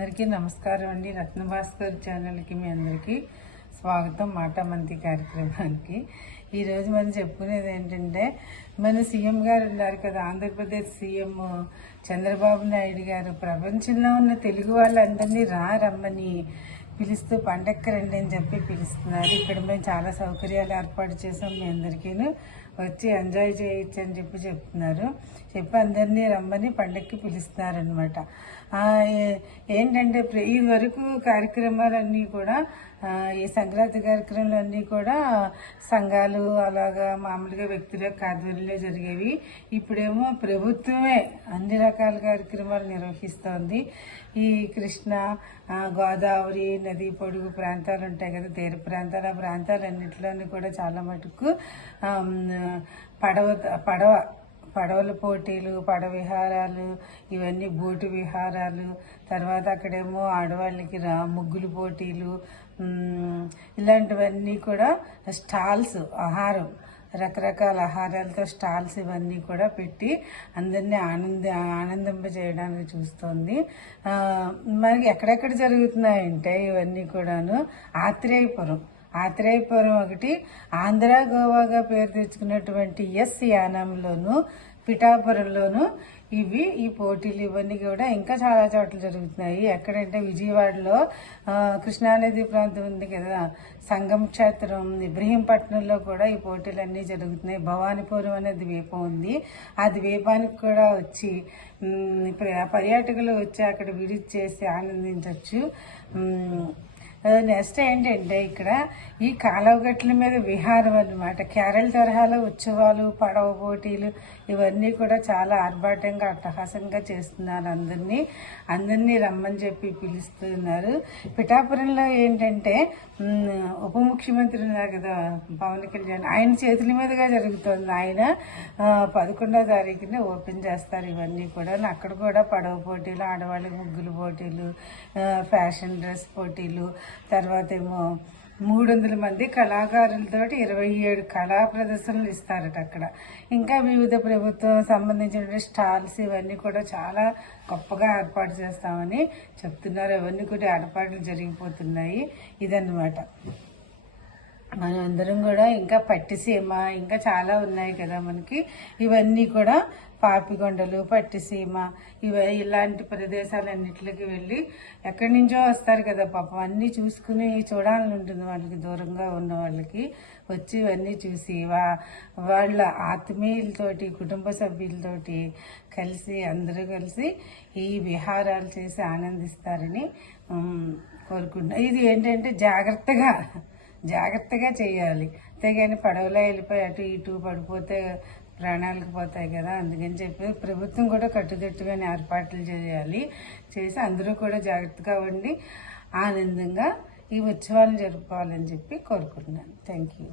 అందరికీ నమస్కారం అండి. రత్నభాస్కర్ ఛానల్కి మీ అందరికీ స్వాగతం. మాటామంతి కార్యక్రమానికి ఈరోజు మనం చెప్పుకునేది ఏంటంటే, మన సీఎం గారు ఉన్నారు కదా, ఆంధ్రప్రదేశ్ సీఎం చంద్రబాబు నాయుడు గారు ప్రపంచంలో ఉన్న తెలుగు వాళ్ళందరినీ రమ్మని పిలుస్తూ పండక్కి రండి అని చెప్పి పిలుస్తున్నారు. ఇక్కడ మేము చాలా సౌకర్యాలు ఏర్పాటు చేసాం, మీ అందరికీ వచ్చి ఎంజాయ్ చేయొచ్చు అని చెప్తున్నారు. అందరినీ రమ్మని పండక్కి పిలుస్తున్నారనమాట. ఏంటంటే ఈ వరకు కార్యక్రమాలన్నీ కూడా, ఈ సంక్రాంతి కార్యక్రమాలన్నీ కూడా సంఘాలు అలాగా మామూలుగా వ్యక్తుల ఆధ్వర్యంలో జరిగేవి. ఇప్పుడేమో ప్రభుత్వమే అన్ని రకాల కార్యక్రమాలు నిర్వహిస్తోంది. ఈ కృష్ణ గోదావరి నది పొడుగు ప్రాంతాలు ఉంటాయి కదా, తీర ప్రాంతాలు, ఆ ప్రాంతాలన్నింటిలోనూ కూడా చాలా మటుకు పడవల పోటీలు, పడవ విహారాలు, ఇవన్నీ బోటు విహారాలు, తర్వాత అక్కడేమో ఆడవాళ్ళకి ముగ్గులు పోటీలు, ఇలాంటివన్నీ కూడా స్టాల్స్, ఆహారం, రకరకాల ఆహారాలతో స్టాల్స్ ఇవన్నీ కూడా పెట్టి అందరినీ ఆనందింపజేయడానికి చూస్తోంది. మనకి ఎక్కడెక్కడ జరుగుతున్నాయంటే ఇవన్నీ కూడాను ఆత్రేయపురం ఒకటి, ఆంధ్ర గోవాగా పేరు తెచ్చుకున్నటువంటి యానంలోను, పిఠాపురంలోను ఈ పోటీలు ఇవన్నీ కూడా ఇంకా చాలా చోట్ల జరుగుతున్నాయి. ఎక్కడంటే విజయవాడలో కృష్ణానది ప్రాంతం ఉంది కదా, సంగం క్షేత్రం, ఇబ్రహీంపట్నంలో కూడా ఈ పోటీలన్నీ జరుగుతున్నాయి. భవానీపురం అనే ద్వీపం ఉంది, ఆ ద్వీపానికి కూడా వచ్చి పర్యాటకులు వచ్చి అక్కడ విడిచి చేసి ఆనందించవచ్చు. నెక్స్ట్ ఏంటంటే, ఇక్కడ ఈ కాలువగట్ల మీద విహారం అన్నమాట. కేరళ తరహాలో ఉత్సవాలు, పడవ పోటీలు ఇవన్నీ కూడా చాలా ఆర్భాటంగా అట్టహాసంగా చేస్తున్నారు. అందరినీ రమ్మని చెప్పి పిలుస్తున్నారు. పిఠాపురంలో ఏంటంటే, ఉప ముఖ్యమంత్రి ఉన్నారు కదా పవన్ కళ్యాణ్, ఆయన చేతుల మీదుగా జరుగుతుంది. ఆయన 11వ తారీఖున ఓపెన్ చేస్తారు ఇవన్నీ కూడా. అక్కడ కూడా పడవ పోటీలు, ఆడవాళ్ళకి ముగ్గులు పోటీలు, ఫ్యాషన్ డ్రెస్ పోటీలు, తర్వాత ఏమో 300 మంది కళాకారులతోటి 27 కళా ప్రదర్శనలు ఇస్తారట అక్కడ. ఇంకా వివిధ ప్రభుత్వం సంబంధించిన స్టాల్స్ ఇవన్నీ కూడా చాలా గొప్పగా ఏర్పాటు చేస్తామని చెప్తున్నారు. అవన్నీ కూడా ఏర్పాట్లు జరిగిపోతున్నాయి. ఇదన్నమాట. మనం అందరం కూడా ఇంకా పట్టిసీమ ఇంకా చాలా ఉన్నాయి కదా మనకి. ఇవన్నీ కూడా పాపికొండలు, పట్టిసీమ, ఇలాంటి ప్రదేశాలన్నిటికి వెళ్ళి ఎక్కడి నుంచో వస్తారు కదా పాపం, అన్నీ చూసుకుని చూడాలని ఉంటుంది వాళ్ళకి, దూరంగా ఉన్న వాళ్ళకి వచ్చి ఇవన్నీ చూసి వాళ్ళ ఆత్మీయులతోటి, కుటుంబ సభ్యులతోటి అందరూ కలిసి ఈ విహారాలు చేసి ఆనందిస్తారని కోరుకుంటున్నాను. ఇది ఏంటంటే జాగ్రత్తగా చేయాలి, అంతేగాని పడవలో వెళ్ళిపోయి అటు ఇటు పడిపోతే ప్రాణాలకు పోతాయి కదా. అందుకని చెప్పి ప్రభుత్వం కూడా కట్టుదిట్టుగానే ఏర్పాట్లు చేసి అందరూ కూడా జాగ్రత్తగా ఉండి ఆనందంగా ఈ ఉత్సవాలను జరుపుకోవాలని చెప్పి కోరుకుంటున్నాను. Thank you.